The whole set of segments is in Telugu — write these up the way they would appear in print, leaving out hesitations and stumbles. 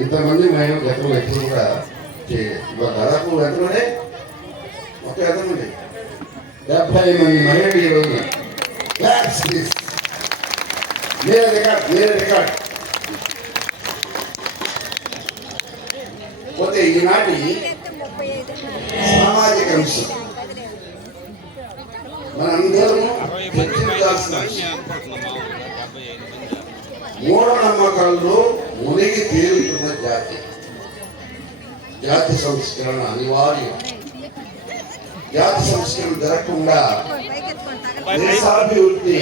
ఇంతమంది మేము గతంలో ఎప్పుడు కూడా దాదాపు గతంలోనే ఒక గతంలోనే 70 మంది మహిళలు ఈ రోజున వేరే రికార్డ్ పోతే ఈనాటి సామాజిక అంశం మనందరము చర్చించాల్సిన మూఢనమ్మకాల్లో మునిగి తేలుతున్న జాతి సంస్కరణ అనివార్యం. జాతి సంస్కరణ జరగకుండా దేశాభివృద్ధి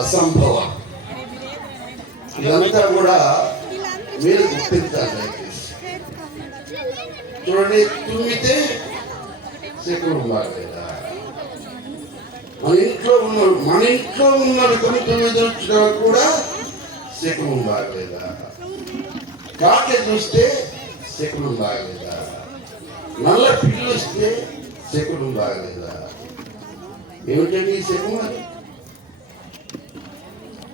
అసంభవం. ఇదంతా కూడా మీరు గుర్తించాలి. చూడండి, తుమ్మితే శకునం బాగలేదా? మన ఇంట్లో ఉన్న 9 వచ్చినాలు కూడా శకునం బాగలేదా? కాకి చూస్తే శకునం బాగలేదా? నల్ల పిల్లి వస్తే శకునం బాగలేదా? ఏమిటండి ఈ శకునం? అది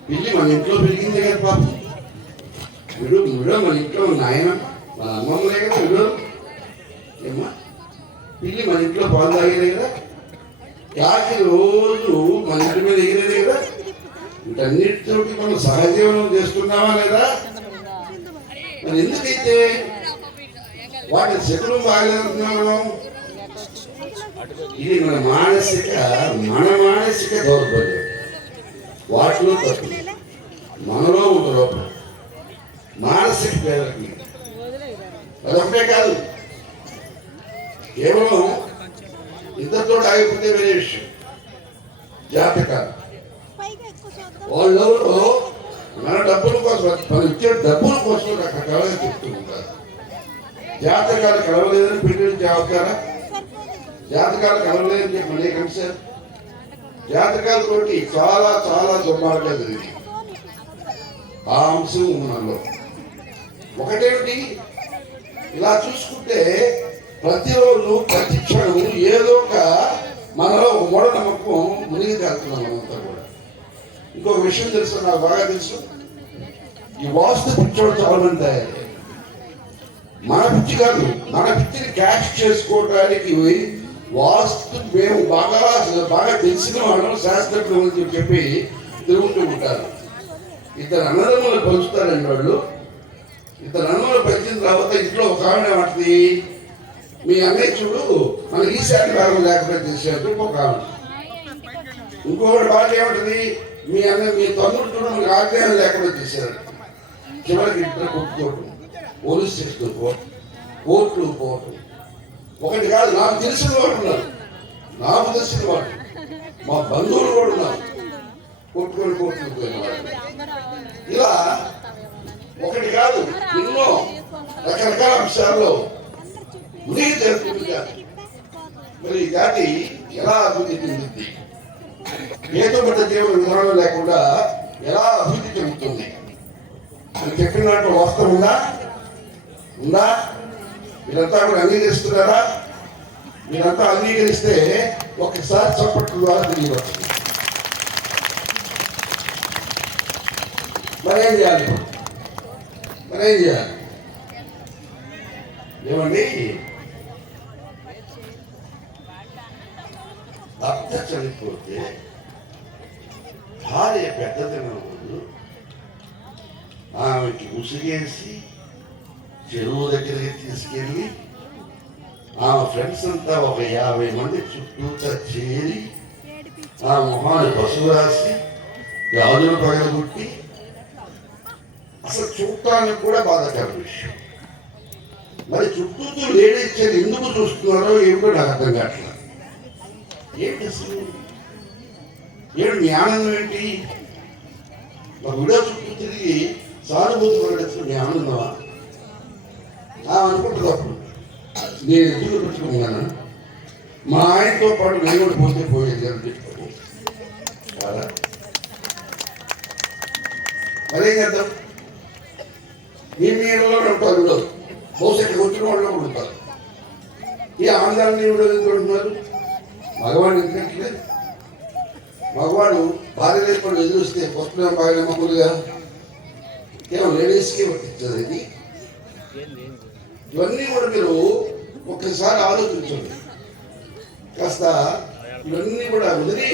పిల్లి మన ఇంట్లో పెరిగిందే కదా పాపం. విడు విడో మన ఇంట్లో నాయన మన అమ్మమ్మలే కదా విడో. ఏమ్మా పిల్లి మన ఇంట్లో పాలు తాగేదే కదా, కాకి రోజు మన ఇంటి మీద ఎగిరేదే కదా. వీటన్నిటితోటి మనం సహజీవనం చేస్తున్నామా లేదా? మరి ఎందుకైతే వాటి శకునం బాగలేదంటున్నాం మనం? ఇది మన మానసిక దౌర్బల్యం. వాటిలో తప్పు, మనలో ఉన్న లోపం, మానసిక పేదకి. అదొకటే కాదు, కేవలం ఇద్దరితో ఆగిపోతే వేరే విషయం. జాతకాలు వాళ్ళెవరో మన డబ్బుల కోసం, మనం ఇచ్చే డబ్బుల కోసం రకరకాలుగా చెప్తూ ఉంటారు. జాతకాలు కలవలేదని పెళ్లి జాతకారా? జాతకాలు కలవలేదని చెప్పి అనేక అంశాలు. జాతకాలతోటి చాలా చాలా దుర్మార్గాలు జరిగింది. ఆ అంశం మనలో ఒకటేమిటి, ఇలా చూసుకుంటే ప్రతిరోజు ప్రతి క్షణం ఏదో ఒక మనలో ఒక మూఢనమ్మకం మునిగి తేలుతున్నాం మనంతా కూడా. ఇంకొక విషయం తెలుసు, నాకు బాగా తెలుసు, ఈ వాస్తు పిచ్చోడు చాలా మంది తయారు. మన పిచ్చి కాదు, మన పిచ్చిని క్యాష్ చేసుకోవడానికి వాస్తు మేము బాగా బాగా తెలిసిన వాళ్ళం శాస్త్రజ్ఞులు చెప్పి తిరుగుతూ ఉంటారు. ఇద్దరు అన్నదమ్ములు పంచుతారండి వాళ్ళు. ఇద్దరు అన్నదమ్ములు పెంచిన తర్వాత ఇంట్లో ఒక ఆవిడ ఏమంటుంది, మీ అన్నయ్య చూడు మన ఈశాన్య భాగం లేకపోతే చేసేట్టు ఒక ఆవిడ. ఇంకొకటి బాగా ఏమంటుంది, మీ తమ్ముడు చూడు మీకు ఆగ్రహం లేకుండా చేశారు. చివరికి ఇద్దరు కొట్టుకోవటం, పోలీస్ స్టేషన్ పోవటం, కోర్టులు పోవటం. ఒకటి కాదు, నాకు తెలిసిన వాడు ఉన్నారు, నాకు తెలిసిన వాడు, మా బంధువులు కూడా ఉన్నారు కొట్టుకొని కోర్టులు పోయిన వాళ్ళు. ఇలా ఒకటి కాదు, ఎన్నో రకరకాల అంశాల్లో మునిగి తెలుపుతుంది జాతి. మరి ఈ జాతి ఎలా అభివృద్ధి చెందుతుంది? ఏతోబద్ధ జీవన విధానం లేకుండా ఎలా అభివృద్ధి చెందుతుంది అని చెప్పిన దాంట్లో వాస్తవం ఉందా? మీరంతా కూడా అంగీకరిస్తున్నారా? మీరంతా అంగీకరిస్తే ఒకసారి చప్పట్ల ద్వారా తెలియవచ్చు. మరేం చేయాలి? ఏమండి, భర్త చనిపోతే భార్య పెద్దదిన రోజు ఆమెకి ఉసిగేసి చెరువు దగ్గరికి తీసుకెళ్ళి ఆమె ఫ్రెండ్స్ అంతా ఒక 50 మంది చుట్టూతా చేరి ఆ మొహాన్ని పసుపు రాసి గాజులు పగలగొట్టి, అసలు చూడటానికి కూడా బాధాకర విషయం. మరి చుట్టూ లేడీచ్చేది ఎందుకు చూస్తున్నారో ఏమిటో నాకు అర్థం కావట్లేదు. ఏంటి అసలు మీ ఆనందం ఏంటి? మా వీడియో చుట్టూ తిరిగి సానుభూతి పడేస్తుంది మీ ఆనందమా? అనుకుంటుంది. అప్పుడు నేను ఎందుకు పెట్టుకున్నాను, మా ఆయనతో పాటు నేను కూడా పోతే పోయేది అని పెట్టుకోండి. చాలా మరేం చేద్దాం? మీ మీలో ఉంటారు, బహుశా ఇక్కడికి వచ్చిన వాళ్ళు కూడా ఉంటారు. ఈ ఆంధ్రాన్ని ఉంటున్నారు. మగవాడు ఎందుకంటలేదు? మగవాడు భార్య లేకుండా ఎదురుస్తే వస్తున్నా బాగా నమ్మకులుగా కేవలం లేడీస్కే వర్తించదు. ఇది ఇవన్నీ కూడా మీరు ఒక్కసారి ఆలోచించండి. కాస్త ఇవన్నీ కూడా వదిలి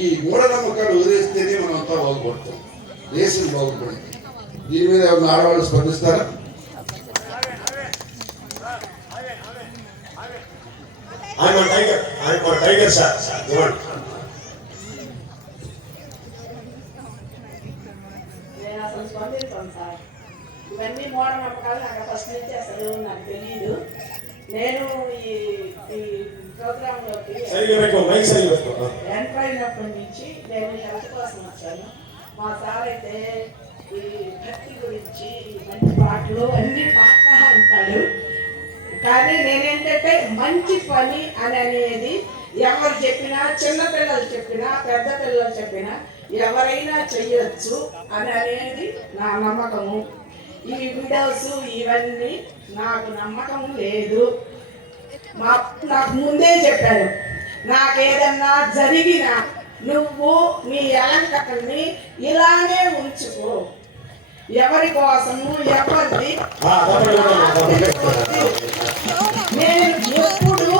ఈ మూఢనమ్మకాలు వదిలేస్తేనే మనం అంతా బాగుపడతాం, దేశం బాగుపడింది. దీని మీద ఎవరిని ఆడవాళ్ళు స్పందిస్తారా? టైగర్ సార్ నేను అసలు స్పందిస్తాను సార్. ఇవన్నీ మూఢనమ్మకాలు నాకు ఫస్ట్ నుంచి అసలు నాకు తెలియదు. నేను ఈ ప్రోగ్రాంలోకి ఎంటర్ అయినప్పటి నుంచి నేను హెల్త్ కోసం వచ్చాను. మా సార్ అయితే ఈ భక్తి గురించి మంచి పాటలు అన్నీ పాడుతూ ఉంటాడు. కానీ నేనేంటంటే మంచి పని అనేది ఎవరు చెప్పినా, చిన్నపిల్లలు చెప్పినా, పెద్ద పిల్లలు చెప్పినా ఎవరైనా చెయ్యొచ్చు అని అనేది నా నమ్మకము. ఈ వీడియోస్ ఇవన్నీ నాకు నమ్మకం లేదు. నాకు ముందే చెప్పారు, నాకేదన్నా జరిగినా నువ్వు నీ అలంకరణని ఇలానే ఉంచుకో, ఎవరి కోసము ఎవరిది నేను ఎప్పుడు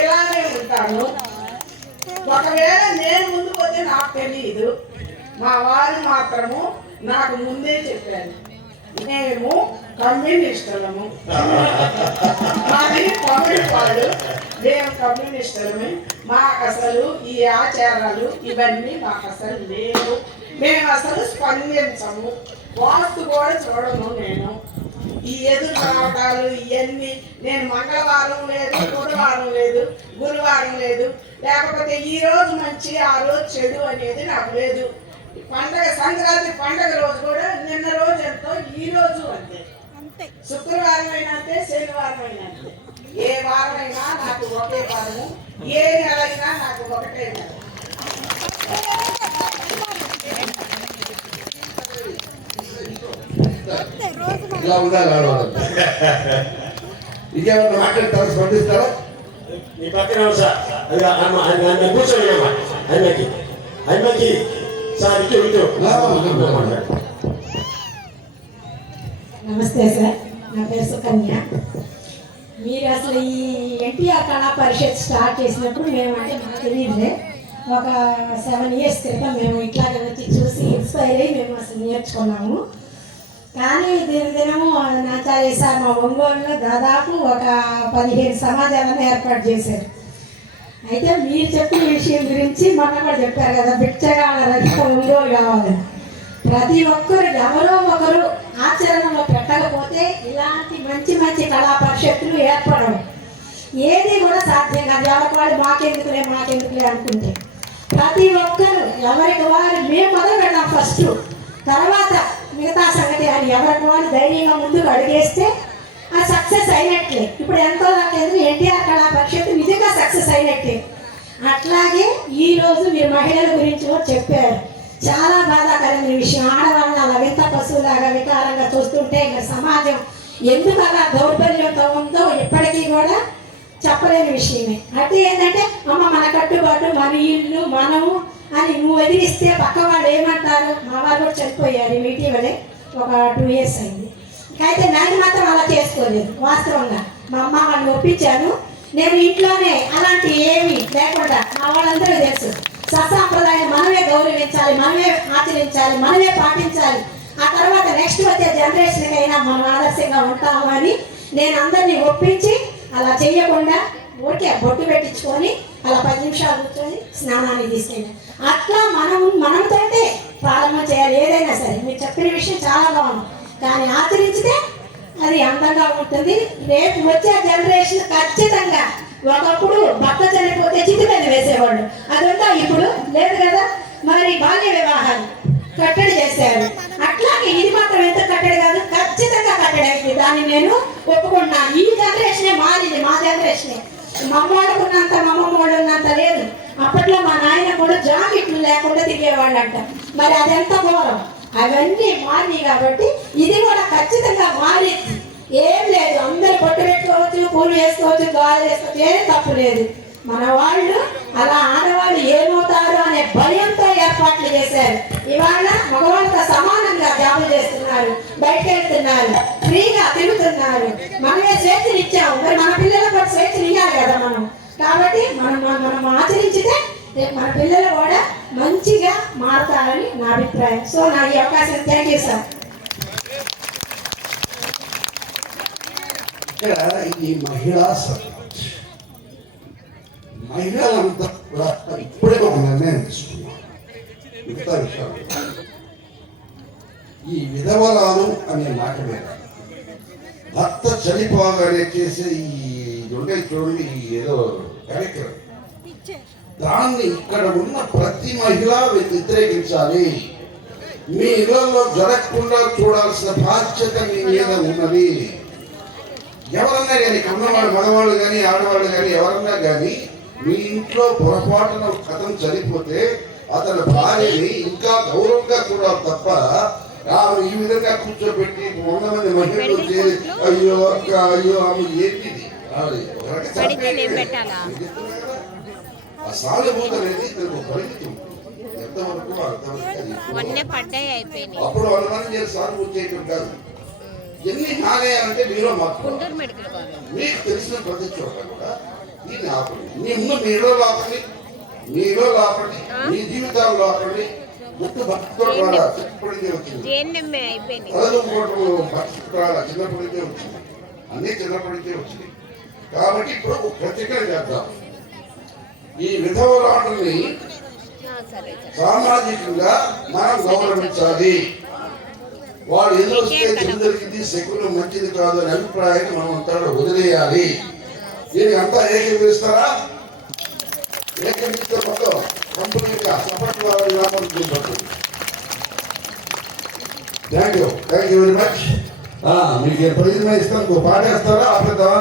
ఇలానే ఉంటాను. ఒకవేళ నేను ముందు పోతే నాకు తెలియదు, మా వారు మాత్రము నాకు ముందే చెప్పారు, మేము కమ్యూనిస్టులము, మాది తమిళపాడు, మేము కమ్యూనిస్టులమే, మాకు అసలు ఈ ఆచారాలు ఇవన్నీ మాకు అసలు లేవు, మేము అసలు స్పందించము, వాస్తు కూడా చూడను. నేను ఈ ఎదురు రావటాలు ఇవన్నీ నేను మంగళవారం లేదు, బుధవారం లేదు, గురువారం లేదు, లేకపోతే ఈ రోజు మంచి ఆ రోజు చెడు అనేది నాకు లేదు. పండగ సంక్రాంతి పండగ రోజు కూడా నిన్న రోజు ఎంతో ఈ రోజు అంతే, శుక్రవారం అయినా అంతే, శనివారం అయినా అంతే, ఏ వారం అయినా నాకు ఒకే వారము, ఏ నెల అయినా నాకు ఒకటే నెల. ఇలా ఉండాలి ఆడవాళ్ళు. ఇంకేమన్నా మాట్లాడతారా, స్పందిస్తారా? నీ పక్కన కూర్చోలేమా ఆయనకి సార్ ఇటు నమస్తే సార్, నా పేరు సుకన్య. మీరు అసలు ఈ ఎన్టీఆర్ కళా పరిషత్ స్టార్ట్ చేసినప్పుడు మేము అంటే మాకు తెలియదులే, ఒక 7 years క్రితం మేము ఇట్లాగే వచ్చి చూసి ఇన్స్పైర్ అయ్యి మేము అసలు నేర్చుకున్నాము. కానీ దినదినము నాచార్య సార్ మా ఒంగోలులో దాదాపు ఒక 15 సమాజాలను ఏర్పాటు చేశారు. అయితే మీరు చెప్పిన విషయం గురించి మొన్న కూడా చెప్పారు కదా, బిచ్చగాళ్ళ రహిత ఒంగోలు కావాలని. ప్రతి ఒక్కరు ఎవరో ఒకరు ఆచరణలో పెట్టకపోతే ఇలాంటి మంచి మంచి కళా పరిషత్తులు ఏర్పడవు, ఏది కూడా సాధ్యం కాదు. ఎవరివాడు మాకెందుకులే అనుకుంటే ప్రతి ఒక్కరు ఎవరికి వారు మేము మొదలు పెడతాం ఫస్ట్, తర్వాత మిగతా సంగతి అని ఎవరికి వాళ్ళు ధైర్యంగా ముందుకు అడిగేస్తే అది సక్సెస్ అయినట్లే. ఇప్పుడు ఎంతో నాకెందుకు ఎన్టీఆర్ కళా పరిషత్ నిజంగా సక్సెస్ అయినట్లే. అట్లాగే ఈరోజు మీరు మహిళల గురించి కూడా చెప్పారు, చాలా బాధాకరమైన విషయం. ఆడవాళ్ళని అలా వింత పశువులాగా వికారంగా చూస్తుంటే ఇంకా సమాజం ఎందుకు అలా దౌర్బల్యంతో ఉందో ఇప్పటికీ కూడా చెప్పలేని విషయమే. అంటే ఏంటంటే అమ్మ మన కట్టుబాటు, మన ఇల్లు, మనము అని నువ్వు ఎదిరిస్తే పక్క వాళ్ళు ఏమంటారు. మా వాళ్ళు కూడా చనిపోయారు ఇటీవలే, ఒక 2 years అయింది. అయితే నేను మాత్రం అలా చేసుకోలేదు. వాస్తవంగా మా అమ్మ వాళ్ళని ఒప్పించాను. నేను ఇంట్లోనే అలాంటి ఏమీ లేకుండా మా వాళ్ళందరూ తెలుసు, సత్సాంప్రదాయం మనమే గౌరవించాలి, మనమే ఆచరించాలి, మనమే పాటించాలి. ఆ తర్వాత నెక్స్ట్ వచ్చే జనరేషన్కి అయినా మనం ఆదర్శంగా ఉంటాము అని నేను అందరినీ ఒప్పించి అలా చేయకుండా ఊరికే బొట్టు పెట్టించుకొని అలా 10 నిమిషాలు కూర్చొని స్నానానికి తీసుకెళ్ళి అట్లా మనంతోటే ప్రారంభం చేయాలి ఏదైనా సరే. మీరు చెప్పిన విషయం చాలా బాగుంది, కానీ ఆచరించితే అది అందంగా ఉంటుంది. రేపు వచ్చే జనరేషన్ ఖచ్చితంగా, ఒకప్పుడు భర్త చనిపోతే చితి మీద వేసేవాళ్ళు, అదంతా ఇప్పుడు లేదు కదా. మరి బాల్య వివాహాలు కట్టడి చేశారు, అట్లాగే ఇది మాత్రం ఎంత కట్టడి కాదు, ఖచ్చితంగా కట్టడి అయింది. దాన్ని నేను ఒప్పుకుంటున్నాను. ఈ జనరేషనే మారింది, మా జనరేషనే. మమ్మోడుకున్నంత మమ్మమ్మోడు ఉన్నంత లేదు. అప్పట్లో మా నాయన కూడా జాకెట్లు లేకుండా తిరిగేవాళ్ళు అంట. మరి అదెంత ఘోరం. అవన్నీ మారినాయి కాబట్టి ఇది కూడా ఖచ్చితంగా మారింది. ఏం లేదు, అందరు పొట్టు పెట్టుకోవచ్చు, పూలు వేసుకోవచ్చు, గాజులు వేసుకోవచ్చు, ఏం తప్పు లేదు. మన వాళ్ళు అలా ఆడవాళ్ళు ఏమవుతారు అనే భయంతో ఏర్పాట్లు చేశారు. ఇవాళ మగవాళ్ళతో సమానంగా జాబులు చేస్తున్నారు, బయటకు వెళ్తున్నారు, ఫ్రీగా తిరుగుతున్నారు. మనమే స్వేచ్ఛలు ఇచ్చాము, మరి మన పిల్లలకు కూడా స్వేచ్ఛలు ఇవ్వాలి కదా మనం. కాబట్టి మనం ఆచరించితే మన పిల్లలు కూడా మంచిగా మారుతారని నా అభిప్రాయం. సో నా ఈ అవకాశం థ్యాంక్ యూ సార్. ఇక్కడ ఈ మహిళా మహిళలంతా కూడా ఇప్పుడే ఒక నిర్ణయం తీసుకున్నాం. మిగతా విషయాలు ఈ విధవరాలు అనే మాట మీద భర్త చనిపోగానే చేసే ఈ ఉండే చూడండి, ఏదో కార్యక్రమం, దాన్ని ఇక్కడ ఉన్న ప్రతి మహిళ వ్యతిరేకించాలి. మీ ఇళ్లలో జరగకుండా చూడాల్సిన బాధ్యత మీ మీద ఉన్నది. ఎవరన్నా కానీ, కన్నవాడు మగవాళ్ళు కానీ ఆడవాళ్ళు కానీ ఎవరన్నా కానీ మీ ఇంట్లో పొరపాటున కథం చనిపోతే అతని భార్యని ఇంకా గౌరవంగా చూడాలి తప్ప ఆమె ఈ విధంగా కూర్చోబెట్టి 100 మంది మహిళలు చేరి అయ్యో అక్క అయ్యో ఆమె ఏంటిది ఆవిడ ఒక రకంగా పడితే నేను పెట్టాలా? నేను చెప్తున్నా కదా, ఆ సానుభూతి అనేది ఇతనికి ఒక పరిమితి ఉంటుంది. ఎంతవరకు అంతవరకు అది మొన్నే పడ్డాయి అయిపోయినాయి. అప్పుడు వాళ్ళ మనం చేసి సానుభూతి చేయటం కాదు. ఎన్ని మానేయాలంటే మీలో మార్పు గుంటూరు మెడికల్ కాలేజ్. మీకు తెలిసిన ప్రతి చోట కూడా దీన్ని ఆపండి. మీ ముందు మీలో లోపలి, మీలో లోపలి, మీ జీవితాల్లో ఆపండి. గుర్తు భక్తితో రాడా చిన్నప్పటి నుంచే వచ్చింది. జేఎన్ఎంఏ అయిపోయినాయి. చదువుకోవటం భక్తితో రాడా చిన్నప్పటి నుంచే వచ్చింది. అన్నీ చిన్నప్పటి నుంచే వచ్చింది. కాబట్టి ఇప్పుడు ఒక ప్రత్యేకం చేద్దాం. ఈ విధవరాటల్ని సరే సరే. సామాజికంగా మనం గౌరవించాలి. వాడు ఎదురొస్తే చెడు జరిగింది, సెక్యులర్ మంచిది కాదు అనే అభిప్రాయాన్ని మనం అంతా వదిలేయాలి. దీనికి అంతా ఏకీభవిస్తారా? ఏకీభవిస్తే మొత్తం కంపెనీగా support thank you very much. మీకు ప్రయోజనం ఇస్తాను. పాటేస్తారా ఆపేద్దామా?